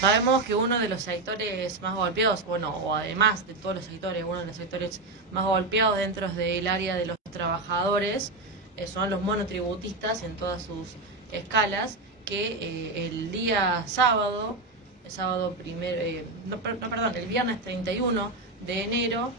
Sabemos que uno de los sectores más golpeados, bueno, o además de todos los sectores, uno de los sectores más golpeados dentro del área de los trabajadores son los monotributistas en todas sus escalas, que el día sábado, el viernes 31 de enero,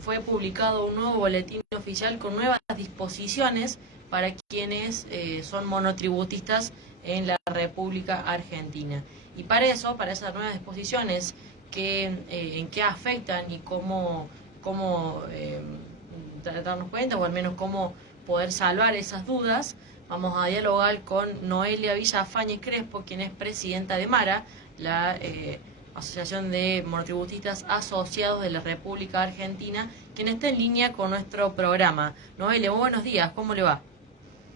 fue publicado un nuevo boletín oficial con nuevas disposiciones para quienes son monotributistas en la República Argentina. Y para esas nuevas disposiciones en qué afectan y cómo darnos cuenta, o al menos cómo poder salvar esas dudas, vamos a dialogar con Noelia Villafañez Crespo, quien es presidenta de MARA, la Asociación de Monotributistas Asociados de la República Argentina, quien está en línea con nuestro programa. Noelia, muy buenos días, ¿cómo le va?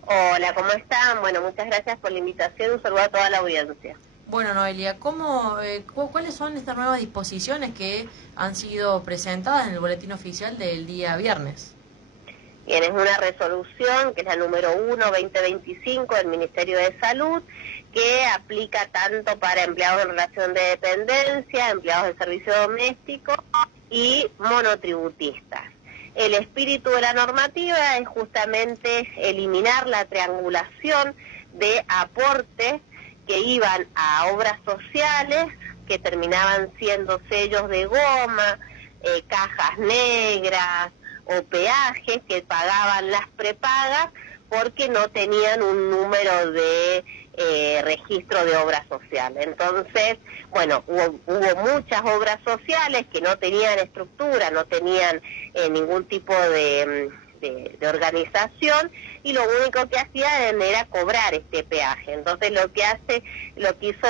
Hola, ¿cómo están? Bueno, muchas gracias por la invitación, un saludo a toda la audiencia. Bueno, Noelia, ¿cuáles son estas nuevas disposiciones que han sido presentadas en el boletín oficial del día viernes? Bien, es una resolución que es la número 1/2025 del Ministerio de Salud, que aplica tanto para empleados en relación de dependencia, empleados del servicio doméstico y monotributistas. El espíritu de la normativa es justamente eliminar la triangulación de aportes que iban a obras sociales, que terminaban siendo sellos de goma, cajas negras o peajes que pagaban las prepagas porque no tenían un número de registro de obra social. Entonces, bueno, hubo muchas obras sociales que no tenían estructura, no tenían ningún tipo de organización, y lo único que hacían era cobrar este peaje. Entonces lo que hizo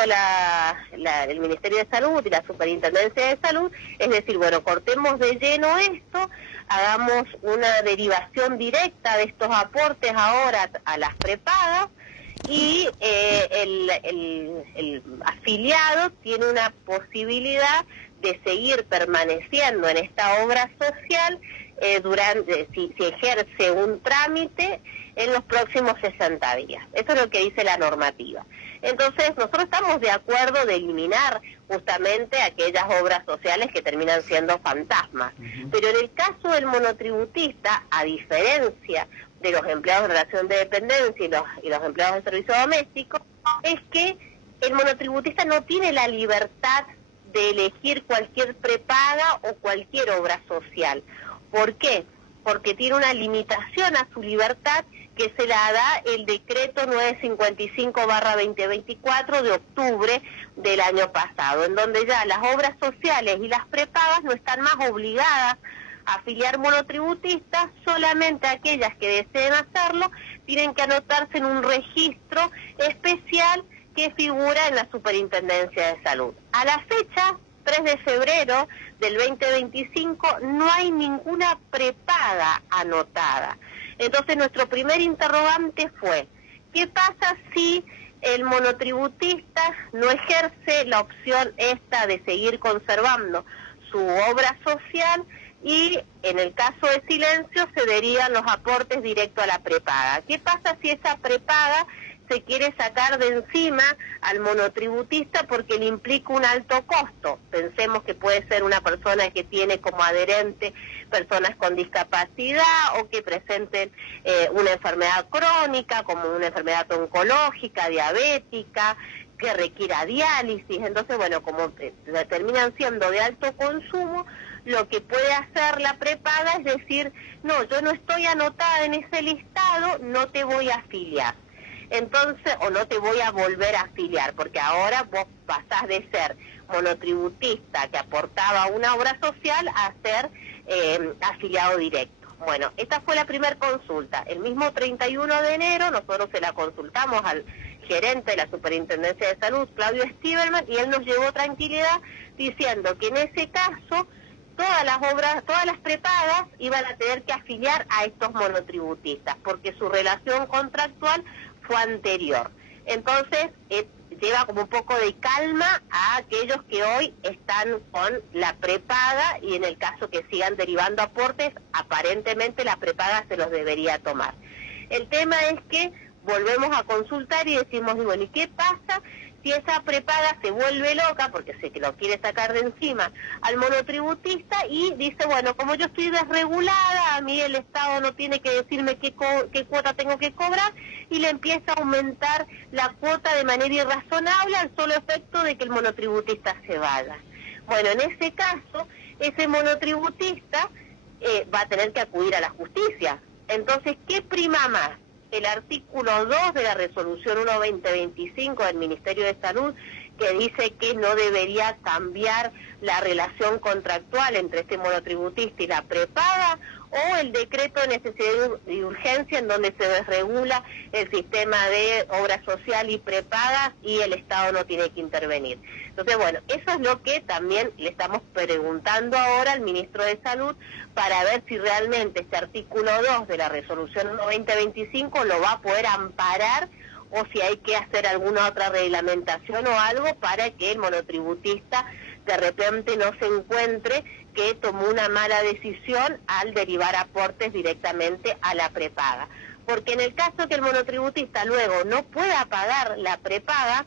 el Ministerio de Salud y la Superintendencia de Salud es decir, bueno, cortemos de lleno esto, hagamos una derivación directa de estos aportes ahora a las prepagas, y el afiliado tiene una posibilidad de seguir permaneciendo en esta obra social si ejerce un trámite en los próximos 60 días. Eso es lo que dice la normativa. Entonces, nosotros estamos de acuerdo de eliminar justamente aquellas obras sociales que terminan siendo fantasmas. Pero en el caso del monotributista, a diferencia de los empleados en relación de dependencia y los empleados de servicio doméstico, es que el monotributista no tiene la libertad de elegir cualquier prepaga o cualquier obra social. ¿Por qué? Porque tiene una limitación a su libertad que se la da el decreto 955/2024 de octubre del año pasado, en donde ya las obras sociales y las prepagas no están más obligadas a afiliar monotributistas, solamente aquellas que deseen hacerlo tienen que anotarse en un registro especial que figura en la Superintendencia de Salud. A la fecha, 3 de febrero del 2025, no hay ninguna prepaga anotada. Entonces nuestro primer interrogante fue, ¿qué pasa si el monotributista no ejerce la opción esta de seguir conservando su obra social y en el caso de silencio se derivan los aportes directo a la prepaga? ¿Qué pasa si esa prepaga se quiere sacar de encima al monotributista porque le implica un alto costo? Pensemos que puede ser una persona que tiene como adherente personas con discapacidad o que presenten una enfermedad crónica como una enfermedad oncológica, diabética, que requiera diálisis. Entonces, bueno, como terminan siendo de alto consumo, lo que puede hacer la prepaga es decir, no, yo no estoy anotada en ese listado, no te voy a afiliar. Entonces, o no te voy a volver a afiliar, porque ahora vos pasás de ser monotributista que aportaba una obra social a ser afiliado directo. Bueno, esta fue la primera consulta. El mismo 31 de enero nosotros se la consultamos al gerente de la Superintendencia de Salud, Claudio Stiberman, y él nos llevó tranquilidad diciendo que en ese caso todas las prepagas iban a tener que afiliar a estos monotributistas, porque su relación contractual fue anterior. Entonces, lleva como un poco de calma a aquellos que hoy están con la prepaga, y en el caso que sigan derivando aportes, aparentemente la prepaga se los debería tomar. El tema es que volvemos a consultar y decimos, bueno, ¿y qué pasa si esa prepaga se vuelve loca, porque se lo quiere sacar de encima al monotributista y dice, bueno, como yo estoy desregulada, a mí el Estado no tiene que decirme qué cuota tengo que cobrar, y le empieza a aumentar la cuota de manera irrazonable al solo efecto de que el monotributista se vaya. Bueno, en ese caso, ese monotributista va a tener que acudir a la justicia. Entonces, ¿qué prima más? El artículo 2 de la resolución 1/2025 del Ministerio de Salud, que dice que no debería cambiar la relación contractual entre este monotributista y la prepaga, o el decreto de necesidad y urgencia en donde se desregula el sistema de obra social y prepagas y el Estado no tiene que intervenir. Entonces, bueno, eso es lo que también le estamos preguntando ahora al ministro de Salud para ver si realmente este artículo 2 de la resolución 1/2025 lo va a poder amparar o si hay que hacer alguna otra reglamentación o algo para que el monotributista de repente no se encuentre que tomó una mala decisión al derivar aportes directamente a la prepaga. Porque en el caso que el monotributista luego no pueda pagar la prepaga,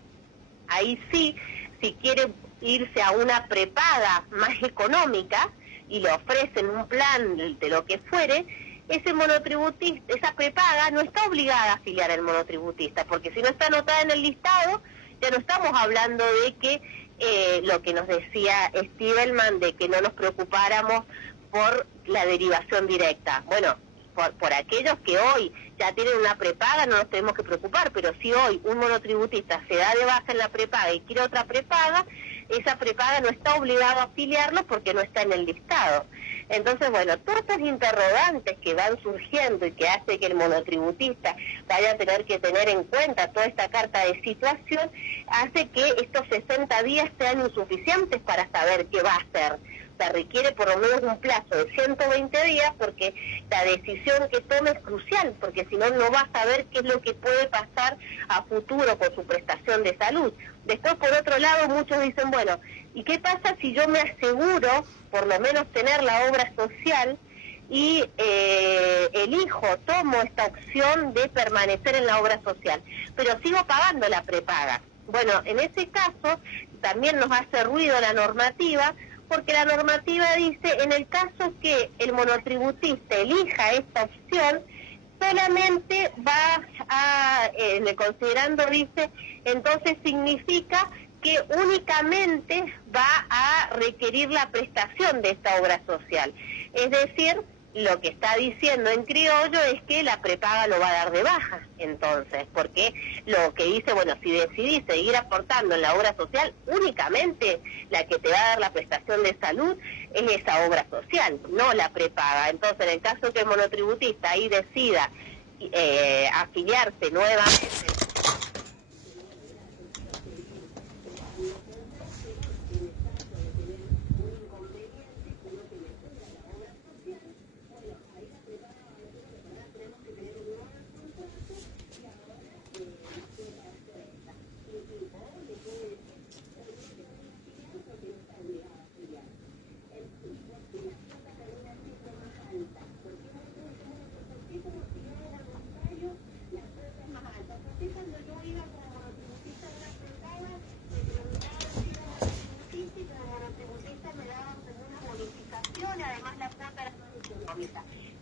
ahí sí, si quiere irse a una prepaga más económica y le ofrecen un plan de lo que fuere, ese monotributista, esa prepaga no está obligada a afiliar al monotributista, porque si no está anotada en el listado, ya no estamos hablando de que lo que nos decía Stivelman, de que no nos preocupáramos por la derivación directa. Bueno, por aquellos que hoy ya tienen una prepaga no nos tenemos que preocupar, pero si hoy un monotributista se da de baja en la prepaga y quiere otra prepaga, esa prepaga no está obligado a afiliarlo porque no está en el listado. Entonces, bueno, todas estas interrogantes que van surgiendo y que hace que el monotributista vaya a tener que tener en cuenta toda esta carta de situación, hace que estos 60 días sean insuficientes para saber qué va a hacer. Se requiere por lo menos un plazo de 120 días porque la decisión que tome es crucial, porque si no, no va a saber qué es lo que puede pasar a futuro con su prestación de salud. Después, por otro lado, muchos dicen, bueno, ¿y qué pasa si yo me aseguro por lo menos tener la obra social y elijo, tomo esta opción de permanecer en la obra social, pero sigo pagando la prepaga? Bueno, en ese caso también nos hace ruido la normativa, porque la normativa dice, en el caso que el monotributista elija esta opción, solamente va a, en el considerando dice, entonces significa que únicamente va a requerir la prestación de esta obra social. Es decir, lo que está diciendo en criollo es que la prepaga lo va a dar de baja, entonces, porque lo que dice, bueno, si decidís seguir aportando en la obra social, únicamente la que te va a dar la prestación de salud es esa obra social, no la prepaga. Entonces, en el caso que el monotributista ahí decida afiliarse nuevamente...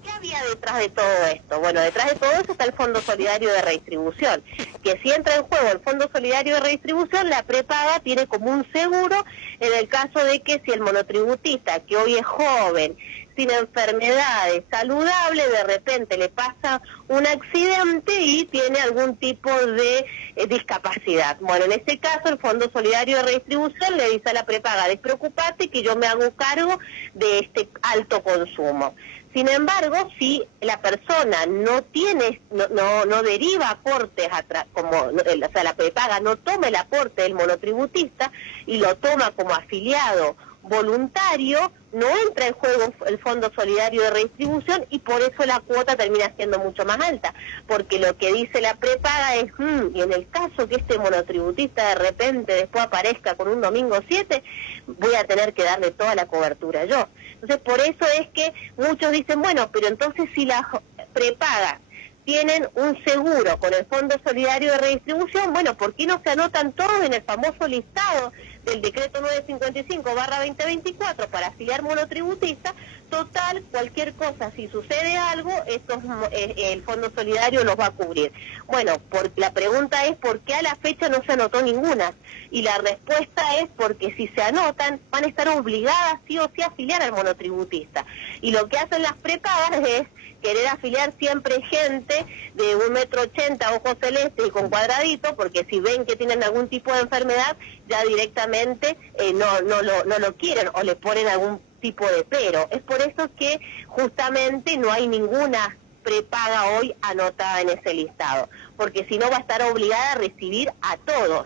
¿Qué había detrás de todo esto? Bueno, detrás de todo eso está el Fondo Solidario de Redistribución, que si entra en juego el Fondo Solidario de Redistribución, la prepaga tiene como un seguro en el caso de que si el monotributista, que hoy es joven, sin enfermedades, saludable, de repente le pasa un accidente y tiene algún tipo de discapacidad. Bueno, en ese caso el Fondo Solidario de Redistribución le dice a la prepaga, despreocupate que yo me hago cargo de este alto consumo. Sin embargo, si la persona no tiene, no deriva aportes, o sea, la prepaga no toma el aporte del monotributista y lo toma como afiliado voluntario, no entra en juego el Fondo Solidario de Redistribución y por eso la cuota termina siendo mucho más alta, porque lo que dice la prepaga es, y en el caso que este monotributista de repente después aparezca con un domingo 7, voy a tener que darle toda la cobertura yo. Entonces, por eso es que muchos dicen, bueno, pero entonces si la prepaga tienen un seguro con el Fondo Solidario de Redistribución, bueno, ¿por qué no se anotan todos en el famoso listado del decreto 955/2024 para afiliar monotributistas? Total, cualquier cosa, si sucede algo, el Fondo Solidario los va a cubrir. Bueno, la pregunta es ¿por qué a la fecha no se anotó ninguna? Y la respuesta es porque si se anotan, van a estar obligadas sí o sí a afiliar al monotributista. Y lo que hacen las prepagas es querer afiliar siempre gente de 1,80 m, ojos celestes y con cuadradito, porque si ven que tienen algún tipo de enfermedad, ya directamente no lo quieren o le ponen algún tipo de pero. Es por eso que justamente no hay ninguna prepaga hoy anotada en ese listado, porque si no va a estar obligada a recibir a todos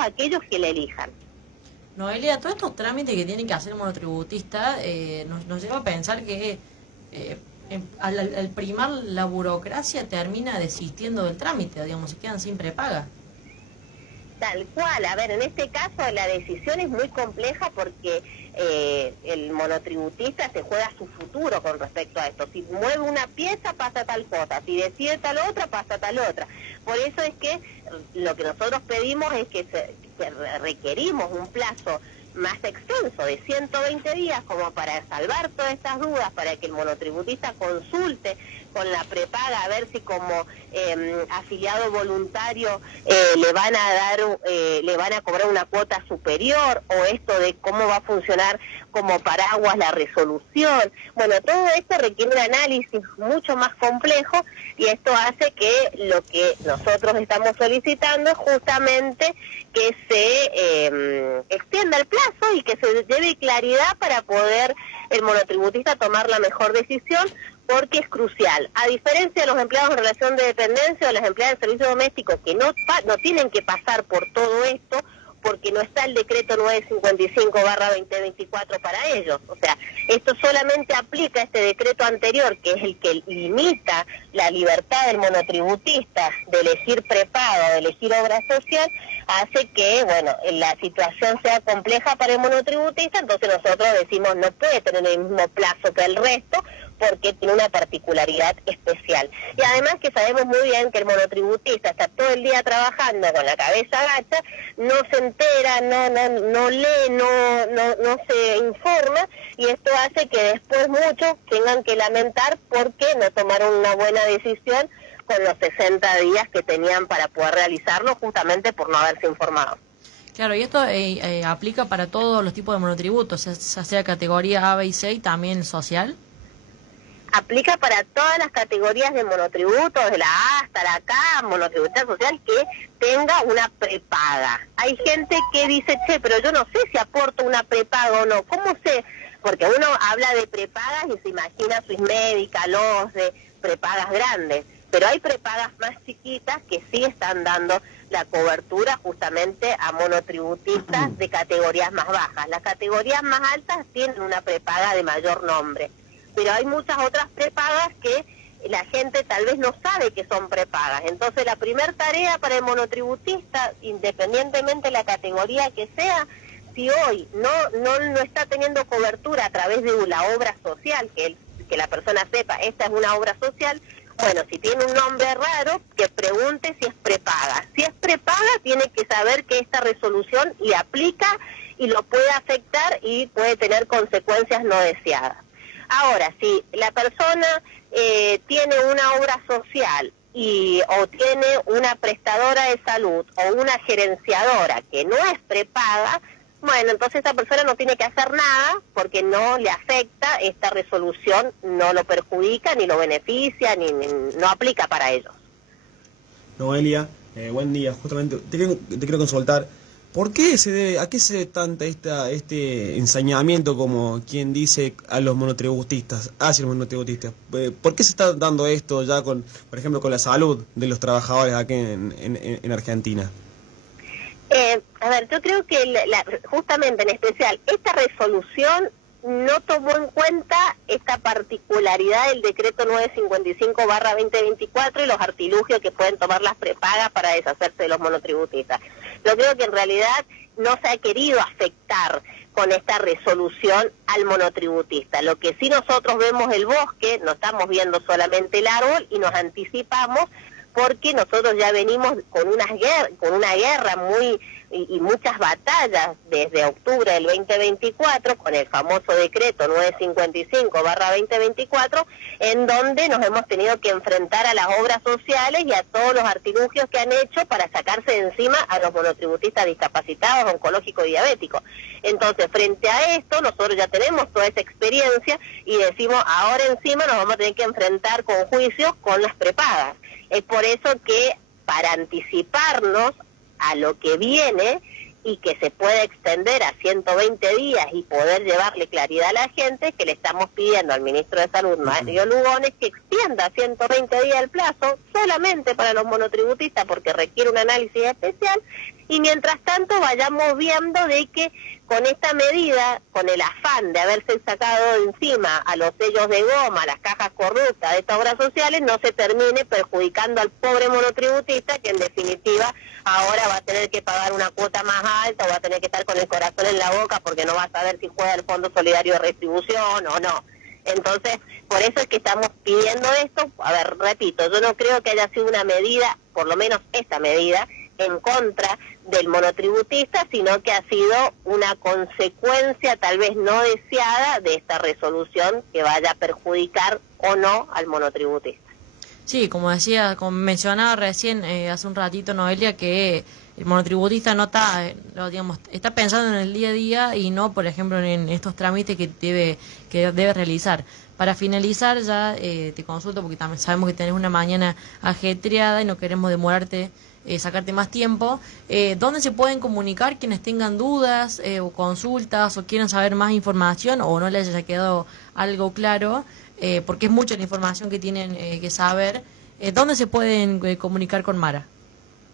aquellos que le elijan. Noelia, todos estos trámites que tiene que hacer el monotributista nos lleva a pensar que al primar la burocracia termina desistiendo del trámite, digamos, se quedan sin prepaga. Tal cual, a ver, en este caso la decisión es muy compleja porque el monotributista se juega su futuro con respecto a esto. Si mueve una pieza pasa tal cosa, si decide tal otra pasa tal otra. Por eso es que lo que nosotros pedimos es que requerimos un plazo más extenso de 120 días como para salvar todas estas dudas, para que el monotributista consulte con la prepaga a ver si como afiliado voluntario le van a cobrar una cuota superior, o esto de cómo va a funcionar como paraguas la resolución. Bueno, todo esto requiere un análisis mucho más complejo, y esto hace que lo que nosotros estamos solicitando es justamente que se extienda el plazo y que se lleve claridad para poder el monotributista tomar la mejor decisión, porque es crucial. A diferencia de los empleados en relación de dependencia o las empleadas de servicio doméstico, que no tienen que pasar por todo esto, porque no está el decreto 955/2024 para ellos. O sea, esto solamente aplica a este decreto anterior, que es el que limita la libertad del monotributista de elegir prepago, de elegir obra social, hace que, bueno, la situación sea compleja para el monotributista. Entonces nosotros decimos no puede tener el mismo plazo que el resto, porque tiene una particularidad especial. Y además que sabemos muy bien que el monotributista está todo el día trabajando con la cabeza gacha, no se entera, no lee, no se informa, y esto hace que después muchos tengan que lamentar porque no tomaron una buena decisión con los 60 días que tenían para poder realizarlo, justamente por no haberse informado. Claro, y esto aplica para todos los tipos de monotributos, ya sea categoría A, B y C, y también social. Aplica para todas las categorías de monotributo, desde la A hasta la K, monotributo social, que tenga una prepaga. Hay gente que dice, pero yo no sé si aporto una prepaga o no. ¿Cómo sé? Porque uno habla de prepagas y se imagina Swiss Médica, los de prepagas grandes, pero hay prepagas más chiquitas que sí están dando la cobertura justamente a monotributistas de categorías más bajas. Las categorías más altas tienen una prepaga de mayor nombre, pero hay muchas otras prepagas que la gente tal vez no sabe que son prepagas. Entonces la primera tarea para el monotributista, independientemente de la categoría que sea, si hoy no está teniendo cobertura a través de la obra social, que la persona sepa, esta es una obra social, bueno, si tiene un nombre raro, que pregunte si es prepaga. Si es prepaga, tiene que saber que esta resolución le aplica y lo puede afectar y puede tener consecuencias no deseadas. Ahora, si la persona tiene una obra social o tiene una prestadora de salud o una gerenciadora que no es prepaga, bueno, entonces esa persona no tiene que hacer nada porque no le afecta, esta resolución no lo perjudica, ni lo beneficia, no aplica para ellos. Noelia, buen día. Justamente te quiero consultar, ¿por qué a qué se debe tanto este ensañamiento, como quien dice, a los monotributistas, hacia los monotributistas? ¿Por qué se está dando esto ya por ejemplo, con la salud de los trabajadores aquí en Argentina? A ver, yo creo que justamente en especial esta resolución no tomó en cuenta esta particularidad del decreto 955/2024 y los artilugios que pueden tomar las prepagas para deshacerse de los monotributistas. Yo creo que en realidad no se ha querido afectar con esta resolución al monotributista. Lo que sí nosotros vemos el bosque, no estamos viendo solamente el árbol y nos anticipamos porque nosotros ya venimos con una guerra muy y muchas batallas desde octubre del 2024 con el famoso decreto 955/2024, en donde nos hemos tenido que enfrentar a las obras sociales y a todos los artilugios que han hecho para sacarse de encima a los monotributistas discapacitados, oncológicos y diabéticos. Entonces, frente a esto, nosotros ya tenemos toda esa experiencia y decimos, ahora encima nos vamos a tener que enfrentar con juicios con las prepagas. Es por eso que, para anticiparnos a lo que viene y que se pueda extender a 120 días y poder llevarle claridad a la gente, que le estamos pidiendo al ministro de Salud, Mario Lugones, que extienda a 120 días el plazo solamente para los monotributistas porque requiere un análisis especial, y mientras tanto vayamos viendo de que con esta medida, con el afán de haberse sacado de encima a los sellos de goma, a las cajas corruptas de estas obras sociales, no se termine perjudicando al pobre monotributista, que en definitiva ahora va a tener que pagar una cuota más alta o va a tener que estar con el corazón en la boca porque no va a saber si juega el Fondo Solidario de Retribución o no. Entonces, por eso es que estamos pidiendo esto. A ver, repito, yo no creo que haya sido una medida, por lo menos esta medida, en contra del monotributista, sino que ha sido una consecuencia tal vez no deseada de esta resolución que vaya a perjudicar o no al monotributista. Sí, como decía, como mencionaba recién hace un ratito Noelia, que el monotributista no está, digamos, está pensando en el día a día y no, por ejemplo, en estos trámites que debe realizar. Para finalizar ya te consulto porque también sabemos que tenés una mañana ajetreada y no queremos demorarte, sacarte más tiempo. ¿Dónde se pueden comunicar quienes tengan dudas o consultas o quieran saber más información o no les haya quedado algo claro? Porque es mucha la información que tienen que saber. ¿Dónde se pueden comunicar con Mara?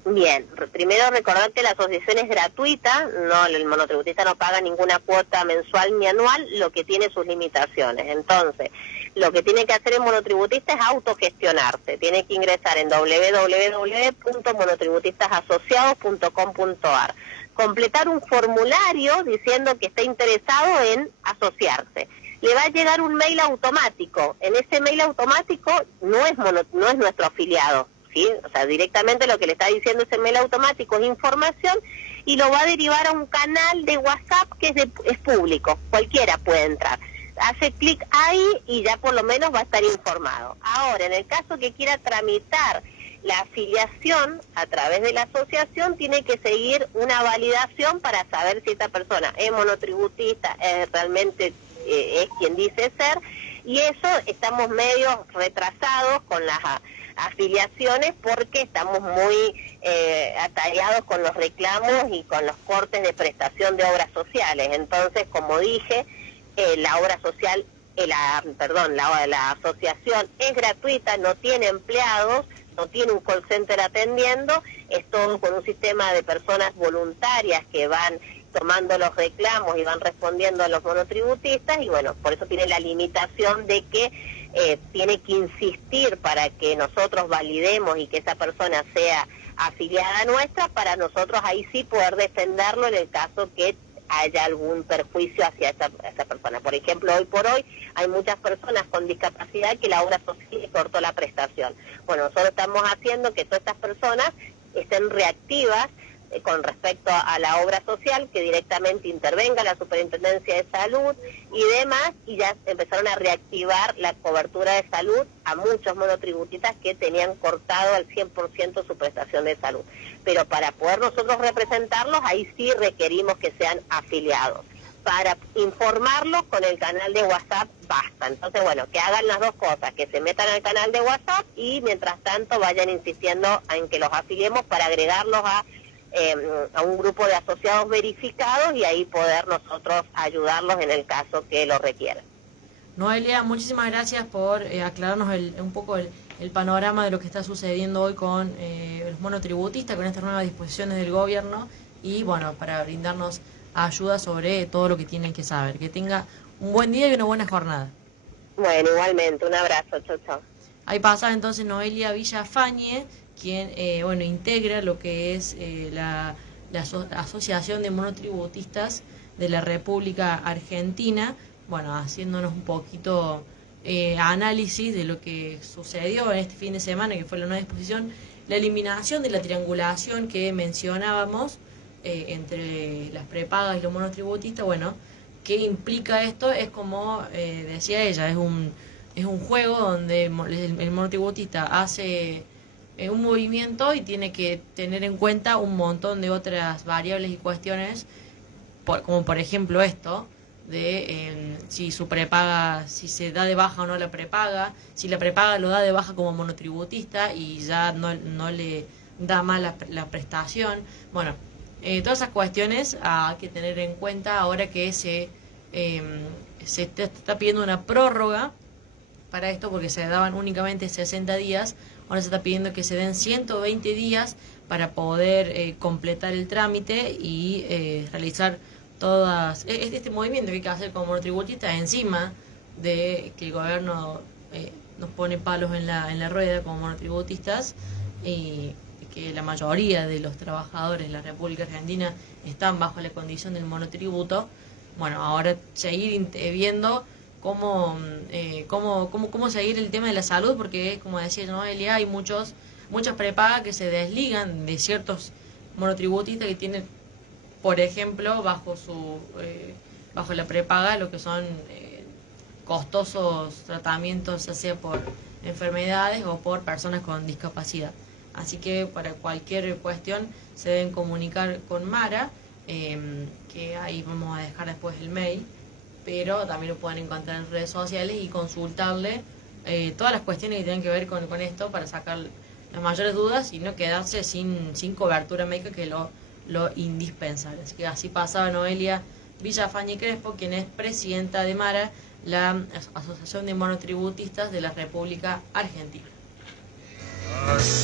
Bien, primero recordar que la asociación es gratuita, no, el monotributista no paga ninguna cuota mensual ni anual, lo que tiene sus limitaciones. Entonces, lo que tiene que hacer el monotributista es autogestionarse. Tiene que ingresar en www.monotributistasasociados.com.ar, completar un formulario diciendo que está interesado en asociarse. Le va a llegar un mail automático. En ese mail automático no es nuestro afiliado, ¿sí? O sea, directamente lo que le está diciendo ese mail automático es información y lo va a derivar a un canal de WhatsApp que es público, cualquiera puede entrar. Hace clic ahí y ya por lo menos va a estar informado. Ahora, en el caso que quiera tramitar la afiliación a través de la asociación, tiene que seguir una validación para saber si esta persona es monotributista, realmente es quien dice ser, y eso estamos medio retrasados con las afiliaciones porque estamos muy atareados con los reclamos y con los cortes de prestación de obras sociales. Entonces, como dije, la obra social, la asociación es gratuita, no tiene empleados, no tiene un call center atendiendo, es todo con un sistema de personas voluntarias que van tomando los reclamos y van respondiendo a los monotributistas, y bueno, por eso tiene la limitación de que tiene que insistir para que nosotros validemos y que esa persona sea afiliada nuestra, para nosotros ahí sí poder defenderlo en el caso que haya algún perjuicio hacia esa persona. Por ejemplo, hoy por hoy hay muchas personas con discapacidad que la obra social le cortó la prestación. Bueno, nosotros estamos haciendo que todas estas personas estén reactivas con respecto a la obra social, que directamente intervenga la Superintendencia de Salud y demás, y ya empezaron a reactivar la cobertura de salud a muchos monotributistas que tenían cortado al 100% su prestación de salud. Pero para poder nosotros representarlos, ahí sí requerimos que sean afiliados. Para informarlos con el canal de WhatsApp basta. Entonces, bueno, que hagan las dos cosas, que se metan al canal de WhatsApp y mientras tanto vayan insistiendo en que los afiliemos para agregarlos a un grupo de asociados verificados y ahí poder nosotros ayudarlos en el caso que lo requieran. Noelia, muchísimas gracias por aclararnos un poco el panorama de lo que está sucediendo hoy con los monotributistas, con estas nuevas disposiciones del gobierno y bueno, para brindarnos ayuda sobre todo lo que tienen que saber. Que tenga un buen día y una buena jornada. Bueno, igualmente, un abrazo, chau, chau. Ahí pasa entonces Noelia Villafañe, quien integra lo que es la Asociación de Monotributistas de la República Argentina, bueno, haciéndonos un poquito análisis de lo que sucedió en este fin de semana, que fue la nueva disposición, la eliminación de la triangulación que mencionábamos entre las prepagas y los monotributistas. Bueno, ¿qué implica esto? Es como decía ella, es un juego donde el monotributista hace un movimiento y tiene que tener en cuenta un montón de otras variables y cuestiones, como por ejemplo esto, de si su prepaga, si se da de baja o no la prepaga, si la prepaga lo da de baja como monotributista y ya no le da más la prestación. Bueno, todas esas cuestiones hay que tener en cuenta ahora que se está pidiendo una prórroga para esto, porque se daban únicamente 60 días, ahora se está pidiendo que se den 120 días para poder completar el trámite y realizar este movimiento que hay que hacer como monotributistas, encima de que el gobierno nos pone palos en la rueda como monotributistas, y que la mayoría de los trabajadores de la República Argentina están bajo la condición del monotributo. Bueno, ahora seguir viendo cómo seguir el tema de la salud, porque como decía Noelia, hay muchas prepagas que se desligan de ciertos monotributistas que tienen, por ejemplo, bajo la prepaga lo que son costosos tratamientos, ya sea por enfermedades o por personas con discapacidad. Así que para cualquier cuestión se deben comunicar con Mara, que ahí vamos a dejar después el mail, pero también lo pueden encontrar en redes sociales y consultarle todas las cuestiones que tienen que ver con esto, para sacar las mayores dudas y no quedarse sin cobertura médica, que lo indispensable. Así que así pasaba Noelia Villafañe Crespo, quien es presidenta de Mara, la Asociación de Monotributistas de la República Argentina.